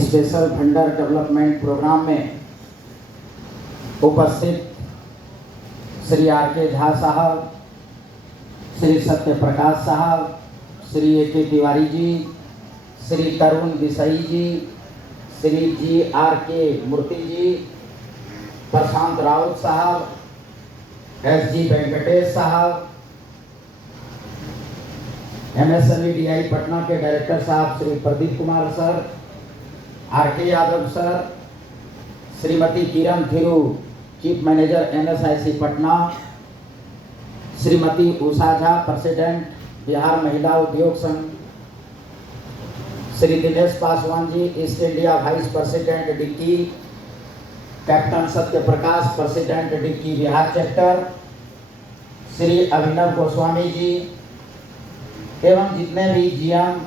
Special vendor development programme में उपस्थित Shri R K. Jha साहब, श्री सत्य प्रकाश साहब, श्री ए.के. तिवारी जी, श्री तरुण बिसई जी, श्री जी.आर.के. मूर्ति जी, प्रशांत राउत साहब, एस.जी. वेंकटेश साहब, MSMEDI पटना के डायरेक्टर साहब Shri Pradeep Kumar sir, R K. Yadav sir, Shrimati Kiran Thiru, chief manager NSIC Patna, Shrimati Usha Jha, president Bihar Mahila Udyog Sangh, Shri Dinesh Paswan ji, east India vice president DICCI, captain Satya Prakash, president DICCI Bihar chapter, Shri Abhinav Goswami ji एवं जितने भी GM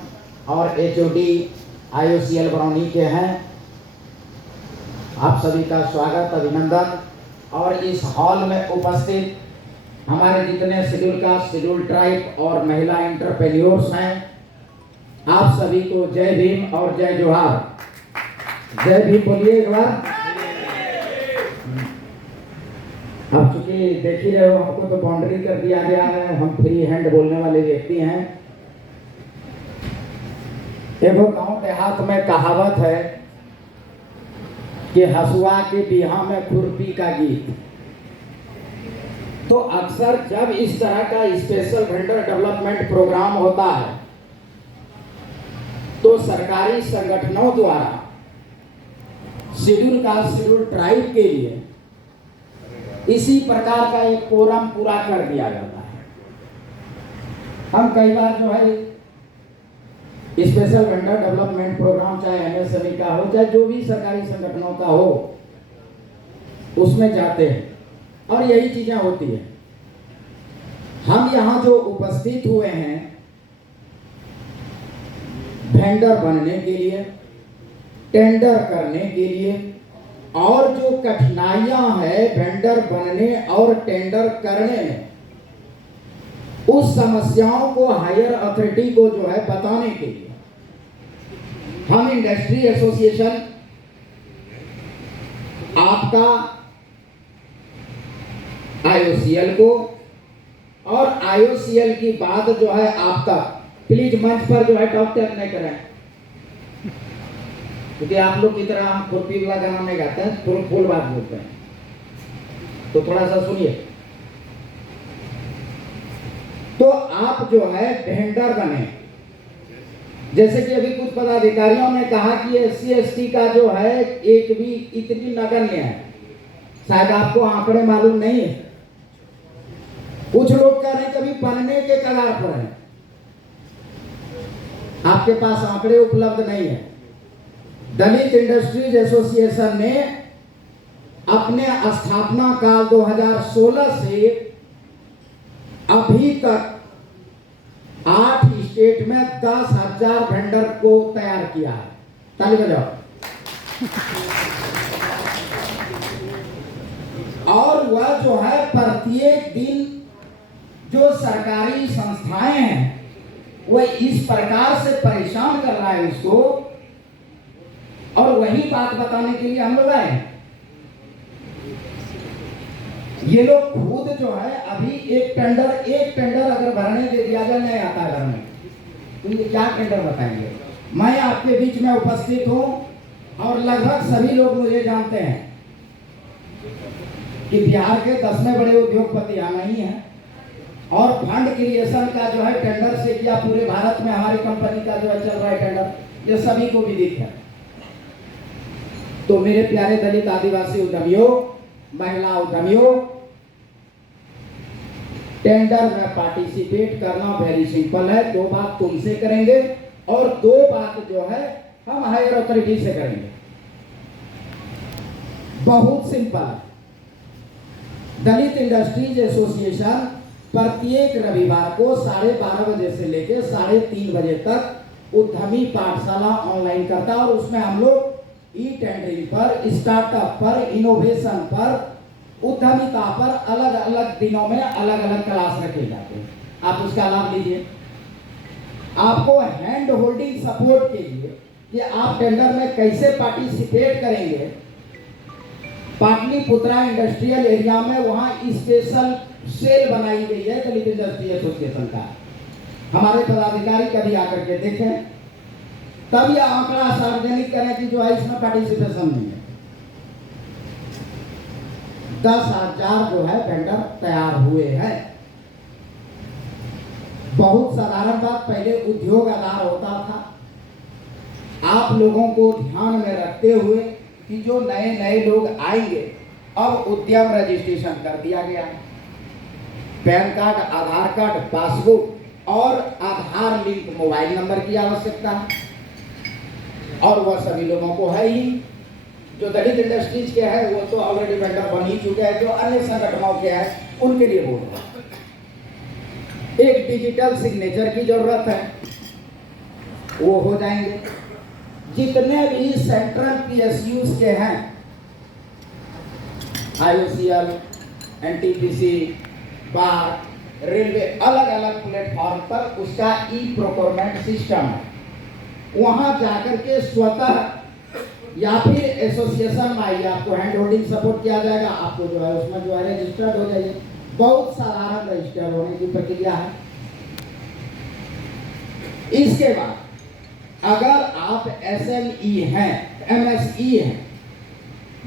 और HOD IOCL बरौनी के हैं, आप सभी का स्वागत, अभिनंदन। और इस हॉल में उपस्थित हमारे जितने शेड्यूल कास्ट, शेड्यूल ट्राइब और महिला एंटरप्रेन्योर्स हैं, आप सभी को जय भीम और जय जोहार। जय भीम बोलिए एक बार। अब चूंकि देख ही रहे हो, हमको तो बाउंड्री कर दिया गया है, हम फ्री हैंड बोलने वाले व्यक्ति हैं। देखो, गांव देहात में कहावत है कि हसुआ के बिहा में खुरपी का गीत। तो अक्सर जब इस तरह का स्पेशल वेंडर डेवलपमेंट प्रोग्राम होता है तो सरकारी संगठनों द्वारा शेड्यूल कास्ट, शेड्यूल ट्राइब के लिए इसी प्रकार का एक कोरम पूरा कर दिया जाता है। हम कई बार जो है स्पेशल वेंडर डेवलपमेंट प्रोग्राम, चाहे MSME का हो, चाहे जो भी सरकारी संगठनों का हो, उसमें जाते हैं और यही चीजें होती है। हम यहाँ जो उपस्थित हुए हैं वेंडर बनने के लिए, टेंडर करने के लिए, और जो कठिनाइयां हैं वेंडर बनने और टेंडर करने में, उस समस्याओं को हायर अथॉरिटी को जो है बताने के लिए हम इंडस्ट्री एसोसिएशन आपका IOCL को और IOCL की बात जो है आपका, प्लीज मंच पर जो है टॉक टैप नहीं करें, क्योंकि आप लोग की तरह हम खुरपी वाला गाना नहीं गाते हैं, फुल बात बोलते हैं, तो थोड़ा सा सुनिए। तो आप जो है वेंडर बने, जैसे कि अभी कुछ पदाधिकारियों ने कहा कि SC ST का जो है एक भी इतनी नगण्य है, शायद आपको आंकड़े मालूम नहीं है। कुछ लोग कह रहे हैं कभी बनने के कगार पर है, आपके पास आंकड़े उपलब्ध नहीं है। दलित इंडस्ट्रीज एसोसिएशन ने अपने स्थापना काल 2016 से अभी तक 8 स्टेट में 10,000 वेंडर को तैयार किया है। ताली बजाओ। और वह जो है प्रत्येक दिन जो सरकारी संस्थाएं हैं वह इस प्रकार से परेशान कर रहा है उसको, और वही बात बताने के लिए हम लोग आए हैं। ये लोग खुद जो है अभी एक टेंडर अगर भरने दे दिया जाए, नहीं आता घर में, तो ये क्या टेंडर बताएंगे। मैं आपके बीच में उपस्थित हूं और लगभग सभी लोग मुझे जानते हैं कि बिहार के 10वें बड़े उद्योगपति यहाँ नहीं है, और फंड क्रिएशन का जो है टेंडर से किया पूरे भारत में हमारी कंपनी का जो है चल रहा है टेंडर, ये सभी को विदित है। तो मेरे प्यारे दलित आदिवासी उद्यमियों, महिला उद्यमियों, टेंडर में पार्टिसिपेट करना वेरी सिंपल है। 2 बात तुमसे करेंगे और 2 बात जो है हम हायर अथॉरिटी से करेंगे। बहुत सिंपल। दलित इंडस्ट्रीज एसोसिएशन प्रत्येक रविवार को 12:30 बजे से लेकर 3:30 बजे तक उद्यमी पाठशाला ऑनलाइन करता है, और उसमें हम लोग टेंडरिंग पर, स्टार्टअप पर, इनोवेशन पर, उद्यमिता पर अलग अलग दिनों में अलग अलग क्लास रखे जाते हैं। आप उसका लाभ लीजिए। आपको हैंड होल्डिंग सपोर्ट के लिए कि आप टेंडर में कैसे पार्टिसिपेट करेंगे। पाटलिपुत्रा इंडस्ट्रियल एरिया में वहाँ स्पेशल सेल बनाई गई है दलित इंडस्ट्री एसोसिएशन का। हमारे पदाधिकारी कभी आकर के देखें, तब यह आंकड़ा सार्वजनिक करें कि जो है इसमें पार्टिसिपेशन नहीं है। 10,000 जो है वेंडर तैयार हुए हैं। बहुत साधारण बात, पहले उद्योग आधार होता था। आप लोगों को ध्यान में रखते हुए कि जो नए नए लोग आएंगे, अब उद्यम रजिस्ट्रेशन कर दिया गया है। पैन कार्ड, आधार कार्ड, पासबुक और आधार लिंक मोबाइल नंबर की आवश्यकता है, और वह सभी लोगों को है ही। जो दलित इंडस्ट्रीज के हैं वो तो ऑलरेडी वेंडर बन ही चुके हैं। जो अन्य संगठनों के हैं उनके लिए बोल रहा हूं, एक डिजिटल सिग्नेचर की जरूरत है, वो हो जाएंगे। जितने भी सेंट्रल पीएसयूज के हैं, IOCL, NTPC, बार, रेलवे, अलग अलग प्लेटफॉर्म पर उसका ई प्रोक्योरमेंट सिस्टम है। वहां जाकर के स्वतः या फिर एसोसिएशन में आइए, आपको हैंड होल्डिंग सपोर्ट किया जाएगा। आपको जो है उसमें जो है रजिस्टर्ड हो जाइए। बहुत साधारण रजिस्टर होने की प्रक्रिया है। इसके बाद अगर आप SME हैं, MSE हैं,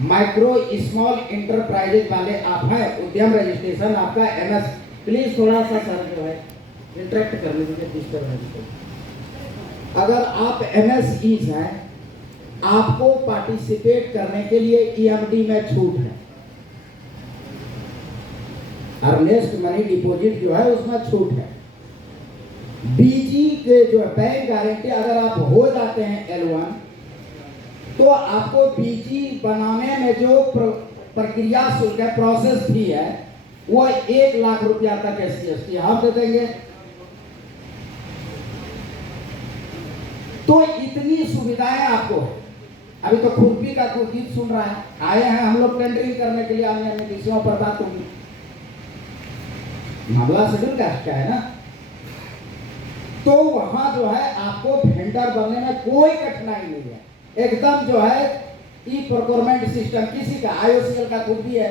माइक्रो स्मॉल इंटरप्राइजेज वाले आप हैं, उद्यम रजिस्ट्रेशन आपका MS, प्लीज थोड़ा सा सर जो है इंटरेक्ट कर लीजिए, डिस्टर्ब है। अगर आप MSEs हैं, आपको पार्टिसिपेट करने के लिए EMD में छूट है। अर्नेस्ट मनी डिपॉजिट जो है उसमें छूट है। BG के जो बैंक गारंटी अगर आप हो जाते हैं L1, तो आपको BG बनाने में जो प्रक्रिया शुल्क है, प्रोसेस फी है, वो 1 लाख रुपया तक SC/ST हम दे देंगे। तो इतनी सुविधाएं आपको है। अभी तो खुरपी का कोई गीत सुन रहा है, आए हैं हम लोग टेंडरिंग करने के लिए, आने अन्य विषयों पर बात होगी। मामला शेड्यूल कास्ट का है ना, तो वहां जो है आपको वेंडर बनने में कोई कठिनाई नहीं है। एकदम जो है ई प्रोक्योरमेंट सिस्टम, किसी का IOCL का खुद भी है,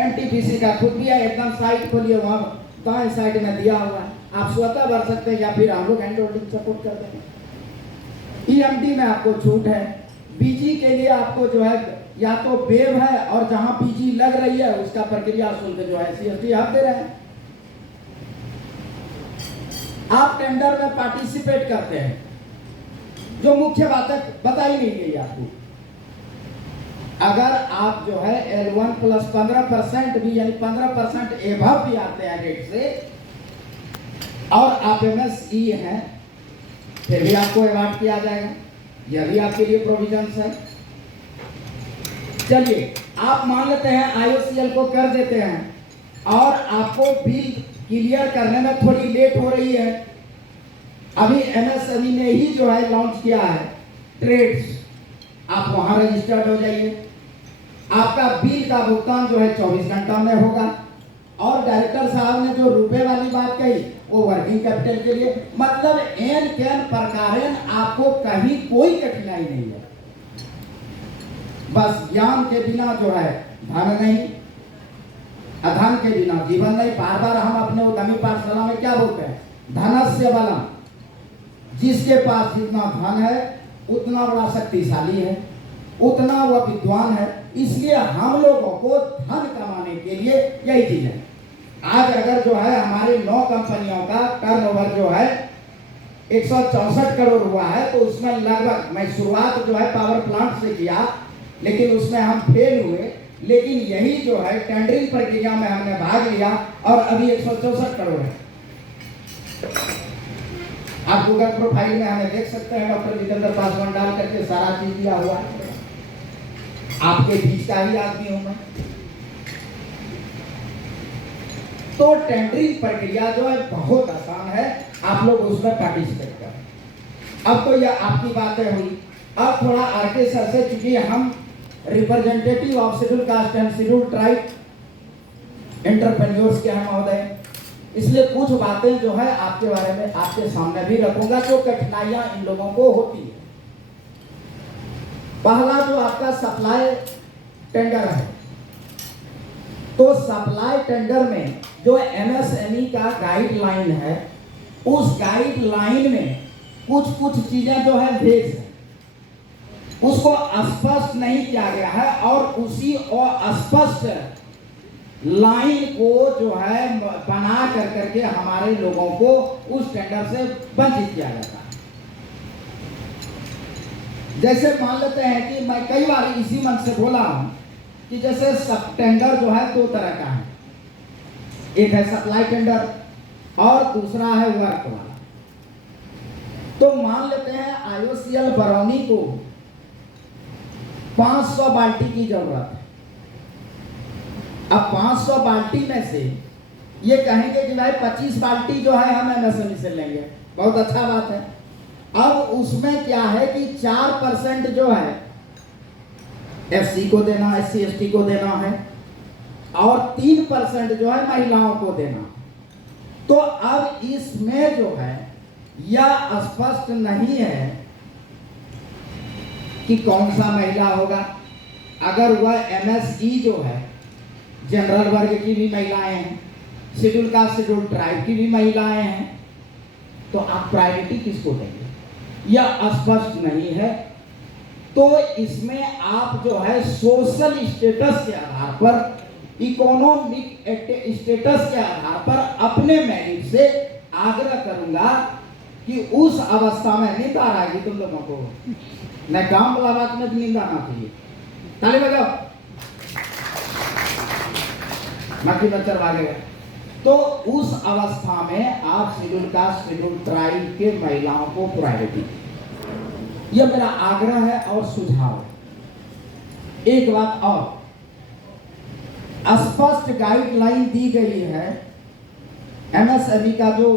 NTPC का खुद भी है। एकदम साइट खोलिए, वहां दाएं साइड में दिया हुआ है, आप स्वतः भर सकते हैं या फिर हम लोग हैंड होल्डिंग सपोर्ट कर देंगे। EMD में आपको छूट है। BG के लिए आपको जो है या तो वेब है, और जहां BG लग रही है उसका प्रक्रिया शुल्क जो है SC/ST आप दे रहे हैं। आप टेंडर में पार्टिसिपेट करते हैं, जो मुख्य बातें बताई नहीं गई आपको। अगर आप जो है L1 प्लस 15% भी, यानी 15% एबव भी आते हैं रेट से, और आप MSE हैं, फिर भी आपको अवार्ड किया जाएगा। यह भी आपके लिए प्रोविजंस है। चलिए, आप मान लेते हैं IOCL को कर देते हैं, और आपको बिल क्लियर करने में थोड़ी लेट हो रही है। अभी MSME ने ही जो है लॉन्च किया है ट्रेड्स, आप वहां रजिस्टर्ड हो जाइए। आपका बिल का भुगतान जो है 24 घंटा में होगा। और डायरेक्टर साहब ने जो रुपए वाली बात कही, वो वर्किंग कैपिटल के लिए, मतलब एन कैन प्रकारेण आपको कहीं कोई कठिनाई नहीं है। बस ज्ञान के बिना जो है धन नहीं, अधन के बिना जीवन नहीं। बार बार हम अपने उद्यमी पाठशाला में क्या बोलते हैं, धनस्य बलम। जिसके पास जितना धन है उतना बड़ा शक्तिशाली है, उतना वह विद्वान है। इसलिए हम लोगों को धन कमाने के लिए यही चीज है। आज अगर जो है हमारे 9 कंपनियों का टर्नओवर जो है 164 करोड़ हुआ है, तो उसमें लगभग, मैं शुरुआत जो है पावर प्लांट से किया, लेकिन उसमें हम फेल हुए। लेकिन यही जो है टेंडरिंग प्रक्रिया में हमने भाग लिया, और अभी 164 करोड़ है। आप गूगल प्रोफाइल में हमें देख सकते हैं, डॉक्टर जितेंद्र पासवान डाल करके सारा चीज दिया हुआ है। आपके बीच का ही आदमी हूं मैं। तो टेंडरिंग प्रक्रिया जो है बहुत आसान है, आप लोग उसमें पार्टिसिपेट करें। अब तो यह आपकी बातें हुई। अब थोड़ा आरके सर से, चूंकि हम representative of schedule caste and schedule tribe entrepreneurs के हैं महोदय, इसलिए कुछ बातें जो है आपके बारे में आपके सामने भी रखूंगा, जो कठिनाइयां इन लोगों को होती है। पहला जो आपका सप्लाई टेंडर है, तो सप्लाई टेंडर में जो एमएसएमई का गाइडलाइन है, उस गाइडलाइन में कुछ कुछ चीजें जो है भेज है, उसको स्पष्ट नहीं किया गया है और उसी अस्पष्ट लाइन को जो है बना कर करके हमारे लोगों को उस टेंडर से वंचित किया जाता है। जैसे मान लेते हैं कि मैं कई बार इसी मन से बोला हूं कि जैसे सब टेंडर जो है दो तरह का है, एक है सप्लाई टेंडर और दूसरा है वर्क वाला। तो मान लेते हैं आईओसीएल बरौनी को 500 बाल्टी की जरूरत है। अब 500 बाल्टी में से ये कहेंगे कि भाई 25 बाल्टी जो है हम एमएसएमई से लेंगे, बहुत अच्छा बात है। अब उसमें क्या है कि 4% जो है एफसी को देना, एससी एसटी को देना है और 3% जो है महिलाओं को देना। तो अब इसमें जो है यह स्पष्ट नहीं है कि कौन सा महिला होगा। अगर वह एमएसई जो है जनरल वर्ग की भी महिलाएं हैं, शेड्यूल कास्ट शेड्यूल ट्राइब की भी महिलाएं हैं, तो आप प्रायोरिटी किसको देंगे, यह स्पष्ट नहीं है। तो इसमें आप जो है सोशल स्टेटस के आधार पर, इकोनॉमिक स्टेटस के आधार पर अपने मेरिट से आग्रह करूंगा कि उस अवस्था में नींद आ रही तुम लोगों को, न काम वाला बात में नींद आना चाहिए। ताली बजाओ, बाकी बच्चा भागेगा। तो उस अवस्था में आप शेड्यूल कास्ट शेड्यूल ट्राइब के महिलाओं को प्रायोरिटी, यह मेरा आग्रह है और सुझाव है। एक बात और, स्पष्ट गाइडलाइन दी गई है एमएसएमई का, जो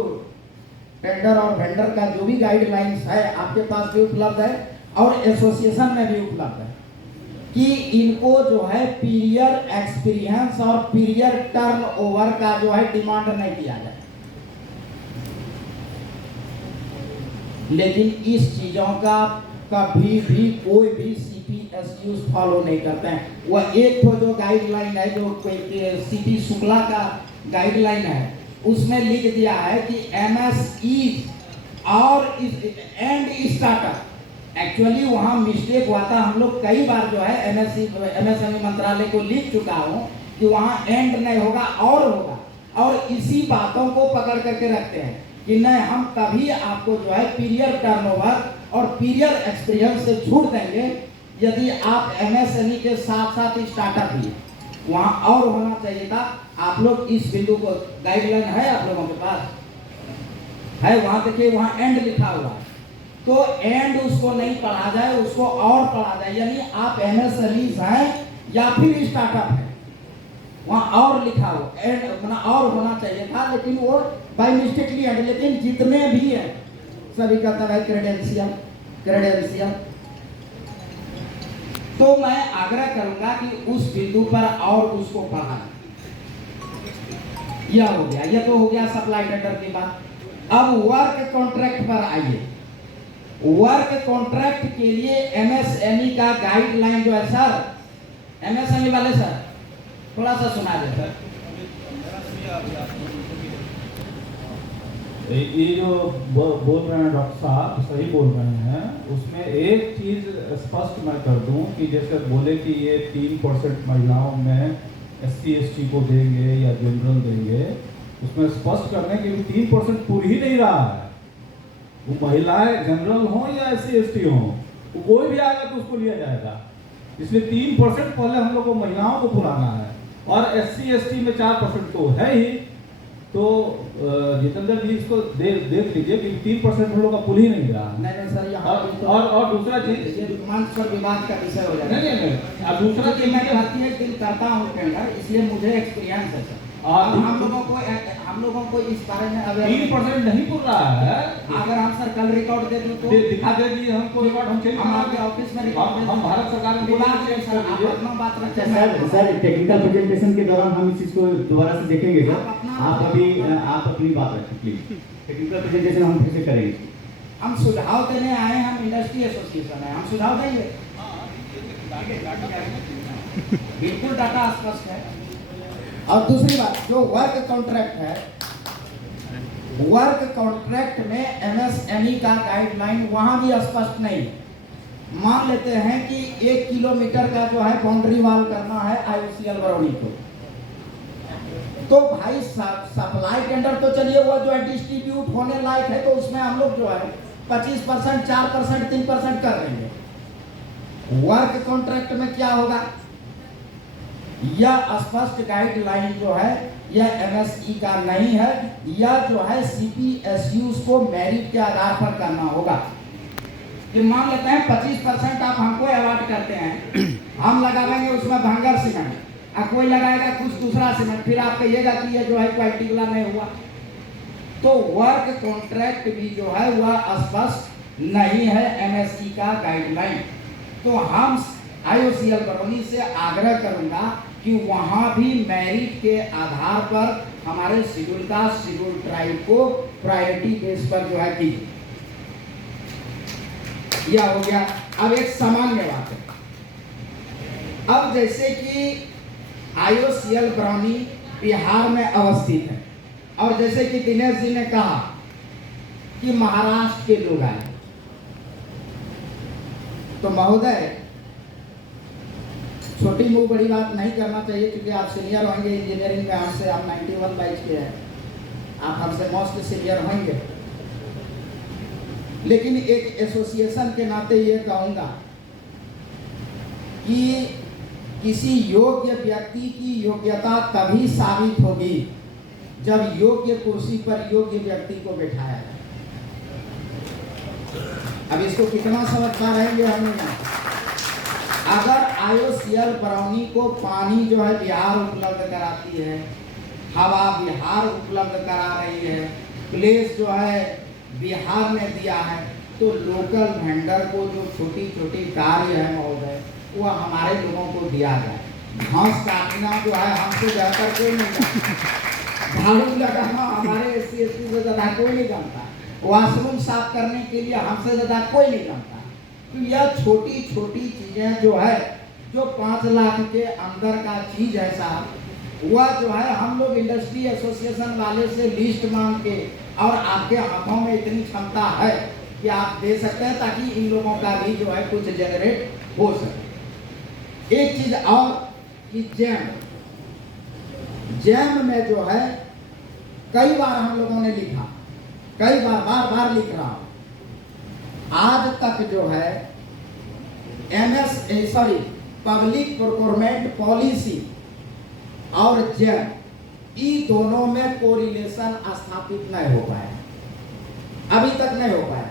टेंडर और वेंडर का जो भी गाइडलाइंस है आपके पास भी उपलब्ध है और एसोसिएशन में भी उपलब्ध है कि इनको जो है पीरियड एक्सपीरियंस और पीरियड टर्नओवर का जो है डिमांड नहीं किया जाए। लेकिन इस चीजों का कभी भी कोई भी सीपीएसयू फॉलो नहीं करते हैं। वह एक तो जो गाइडलाइन है, जो सीपी शुक्ला का गाइडलाइन है, उसमें लिख दिया है कि एमएसई और एंड स्टार्टअप, एक्चुअली वहां मिस्टेक हुआ था। हम लोग कई बार जो है एमएसएमई मंत्रालय को लिख चुका हूं कि वहां एंड नहीं होगा और होगा, और इसी बातों को पकड़ करके रखते हैं कि नहीं, हम तभी आपको जो है पीरियड टर्नओवर और पीरियड एक्सपीरियंस से छूट देंगे यदि आप एमएसएमई के साथ साथ स्टार्टअप भी वहां और होना चाहिए था। आप लोग इस बिंदु को, गाइडलाइन है आप लोगों के पास है, वहां देखिए वहां एंड लिखा हुआ है, तो एंड उसको नहीं पढ़ा जाए, उसको और पढ़ा जाए। यानी आप एमएसएमई हैं या फिर स्टार्टअप है, वहां और लिखा हो, एंड अपना और होना चाहिए था, लेकिन वो बाय मिस्टेकली एंड। लेकिन जितने भी है सभी का तब है क्रेडेंशियल। तो मैं आग्रह करूंगा कि उस बिंदु पर और उसको पढ़ा। यह हो गया, यह तो हो गया सप्लाई टेंडर की बात। अब वर्क कॉन्ट्रैक्ट पर आइए। वर्क कॉन्ट्रैक्ट के लिए एमएसएमई का गाइडलाइन जो है सर, एमएसएमई वाले सर थोड़ा सा सुना दे सर। ये जो बोल रहे हैं डॉक्टर साहब सही बोल रहे हैं। उसमें एक चीज स्पष्ट मैं कर दूं कि जैसे बोले कि ये 3% महिलाओं में एससी एसटी को देंगे या जनरल देंगे, उसमें स्पष्ट करने के भी 3% पूरी ही नहीं रहा है। वो महिलाएं जनरल हो या एससी एसटी हो, कोई भी आएगा तो उसको लिया जाएगा। इसलिए 3% पहले हम लोग को महिलाओं को पुराना है, और एससी एसटी में 4% तो है ही। तो जितेंद्र जी इसको देख लीजिए कि 3% हम लोग का पुल ही नहीं रहा। नहीं सर, यहाँ और दूसरा चीज, ये दुकान पर विवाद का विषय हो जाएगा। नहीं और दूसरा कि मैं भारतीय दिन करता हूँ टेंडर, इसलिए मुझे एक्सपीरियंस है सर। और हम लोगों को इस बारे में अगर 3% नहीं पुल रहा है, अगर हम सर कल रिकॉर्ड दे दूं तो दिखा दीजिए हमको रिकॉर्ड, हम चेंज हम आपके ऑफिस में रिकॉर्ड, हम भारत सरकार में बुला लें सर, आप अपना बात रखते हैं। सर टेक्निकल प्रेजेंटेशन के दौरान हम इस चीज को दोबारा से देखेंगे सर। आप अपनी बात रखें प्लीज। टेक्निकल प्रेजेंटेशन हम फिर से करेंगे। हम सुझाव देने आए हैं, हम इंडस्ट्री एसोसिएशन है, हम सुझाव देंगे। बिल्कुल डाटा स्पष्ट है। और दूसरी बात, जो वर्क कॉन्ट्रैक्ट है, वर्क कॉन्ट्रैक्ट में एमएसएमई का गाइडलाइन वहां भी स्पष्ट नहीं है। मान लेते हैं कि 1 किलोमीटर का जो है बाउंड्री वॉल करना है आईओसीएल बरौनी को, तो भाई सप्लाई टेंडर तो चलिए वो जो है डिस्ट्रीब्यूट होने लायक है, तो उसमें हम लोग जो है 25%, 4%, 3% कर देंगे। वर्क कॉन्ट्रैक्ट में क्या होगा, यह स्पष्ट गाइडलाइन जो है यह एमएसई का नहीं है, यह जो है सीपीएसयूज को मेरिट के आधार पर करना होगा। कि मान लेते हैं 25% आप हमको अवार्ड करते हैं, हम लगाएंगे उसमें भंगर सीमेंट, और कोई लगाएगा कुछ दूसरा सीमेंट, फिर आप कहिएगा कि ये जो है क्वालिटी वाला नहीं हुआ। तो वर्क कॉन्ट्रैक्ट भी जो है वह स्पष्ट नहीं है एमएसई का गाइडलाइन। तो हम आईओसीएल बरौनी से आग्रह करूंगा कि वहां भी मेरिट के आधार पर हमारे शेड्यूल कास्ट, शेड्यूल ट्राइब को प्रायोरिटी बेस पर जो है कीजिए। यह हो गया। अब एक सामान्य बात है, अब जैसे कि आईओसीएल बरौनी बिहार में अवस्थित है, और जैसे कि दिनेश जी ने कहा कि महाराष्ट्र के लोग आए, तो महोदय छोटी मुंह बड़ी बात नहीं करना चाहिए, क्योंकि आप सीनियर होंगे इंजीनियरिंग में हमसे, आप 91 बैच के हैं, आप हमसे मोस्ट सीनियर होंगे। लेकिन एक एसोसिएशन के नाते ये कहूँगा कि किसी योग्य व्यक्ति की योग्यता तभी साबित होगी जब योग्य कुर्सी पर योग्य व्यक्ति को बैठाया जाए। अब इसको कितना समझदार है ये हमें नहीं। अगर आईओसीएल बरौनी को पानी जो है बिहार उपलब्ध कराती है, हवा बिहार उपलब्ध करा रही है, प्लेस जो है बिहार ने दिया है, तो लोकल वेंडर को जो छोटी छोटी कार्य है महोदय वो हमारे लोगों को दिया जाए। घास काटना जो है हमसे बेहतर कोई नहीं जानता, झाड़ू लगाना हमारे एससी एसटी से ज़्यादा कोई नहीं जानता, वॉशरूम साफ करने के लिए हमसे ज़्यादा कोई नहीं जानता। तो यह छोटी छोटी चीज़ें जो है, जो 5 लाख के अंदर का चीज़ है साहब, वह जो है हम लोग इंडस्ट्री एसोसिएशन वाले से लिस्ट मांग के, और आपके हाथों में इतनी क्षमता है कि आप दे सकते हैं, ताकि इन लोगों का भी जो है कुछ जनरेट हो सके। एक चीज और कि जैम में जो है कई बार हम लोगों ने लिखा, कई बार लिख रहा हूं, आज तक जो है पब्लिक प्रोक्योरमेंट पॉलिसी और जैम, इन दोनों में कोरिलेशन स्थापित नहीं हो पाया, अभी तक नहीं हो पाया।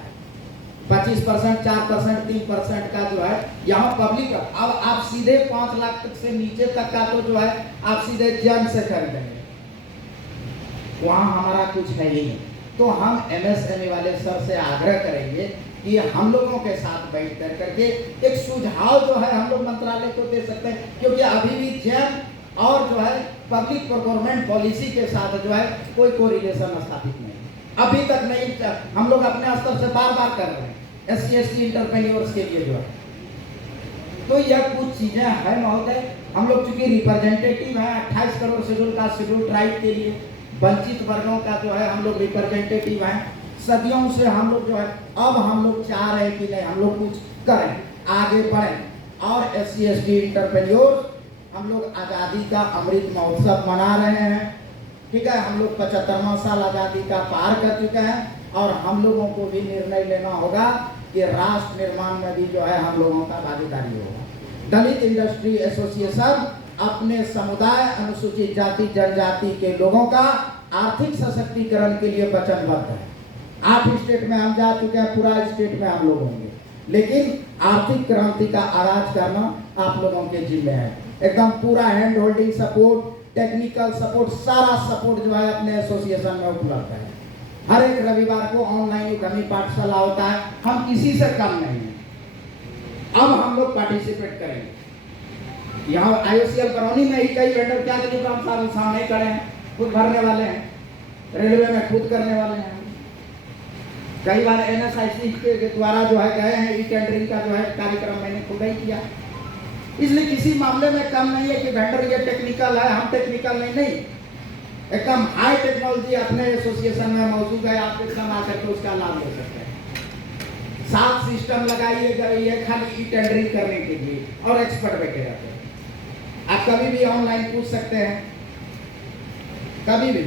25%, 4%, 3% का जो है यहाँ पब्लिक, अब आप सीधे 5 लाख तक से नीचे तक का तो जो है आप सीधे जैम से खरीदेंगे, वहाँ हमारा कुछ है ही नहीं। तो हम एमएसएमई वाले सर से आग्रह करेंगे कि हम लोगों के साथ बैठ कर करके एक सुझाव जो है हम लोग मंत्रालय को दे सकते हैं, क्योंकि अभी भी जैम और जो है पब्लिक प्रोक्योरमेंट पॉलिसी के साथ जो है कोई कोरिलेशन स्थापित नहीं, अभी तक नहीं। हम लोग अपने स्तर से बार कर रहे हैं एससी एसटी इंटरप्रेन्योर्स के लिए जो है। तो यह कुछ चीजें हैं महोदय, हम लोग चूंकि रिप्रेजेंटेटिव हैं 28 crore schedule caste, schedule tribe के लिए वंचित वर्गों का जो है हम लोग रिप्रेजेंटेटिव हैं, सदियों से हम लोग जो है, अब हम लोग चाह रहे हैं कि नहीं हम लोग कुछ करें, आगे बढ़ें। और एससी एसटी इंटरप्रेन्योर्स हम लोग आज़ादी का अमृत महोत्सव मना रहे हैं, ठीक है, हम लोग 75वां साल आज़ादी का पार कर चुके हैं, और हम लोगों को भी निर्णय लेना होगा कि राष्ट्र निर्माण में भी जो है हम लोगों का भागीदारी होगा। दलित इंडस्ट्री एसोसिएशन अपने समुदाय, अनुसूचित जाति जनजाति के लोगों का आर्थिक सशक्तिकरण के लिए वचनबद्ध है। 8 स्टेट में हम जा चुके हैं, पूरा स्टेट में हम लोग होंगे, लेकिन आर्थिक क्रांति का आगाज करना आप लोगों के जिम्मे है। एकदम पूरा hand holding support, technical support, सारा सपोर्ट जो है अपने एसोसिएशन में उपलब्ध है। हर एक रविवार को ऑनलाइन उद्यमी पाठशाला होता है, हम किसी से कम नहीं है। अब हम लोग पार्टिसिपेट करेंगे। यहाँ आईओसीएल बरौनी में ही कई वेंडर क्या टेलीग्राम सामने खड़े हैं, खुद भरने वाले हैं, रेलवे में खुद करने वाले हैं। कई बार एनएसआईसी के द्वारा जो है गए हैं, ई टेंडरिंग का जो है कार्यक्रम मैंने खुद ही किया, इसलिए किसी मामले में कम नहीं है कि वेंडर ये टेक्निकल है, हम टेक्निकल नहीं। एकदम हाई टेक्नोलॉजी अपने एसोसिएशन में मौजूद है, आप एकदम आकर के उसका लाभ ले सकते हैं। 7 सिस्टम लगाइए जाइए खाली ई टेंडरिंग करने के लिए, और एक्सपर्ट बैठे रहते हैं। आप कभी भी ऑनलाइन पूछ सकते हैं, कभी भी।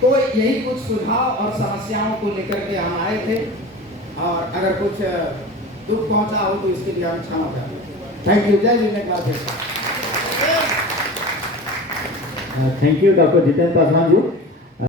तो यही कुछ सुझाव और समस्याओं को लेकर के हम आए थे, और अगर कुछ दुख पहुंचा हो तो इसके लिए हम क्षमा करते हैं। Thank you. Jai Vivek. Thank you doctor Jitendra Paswan ji.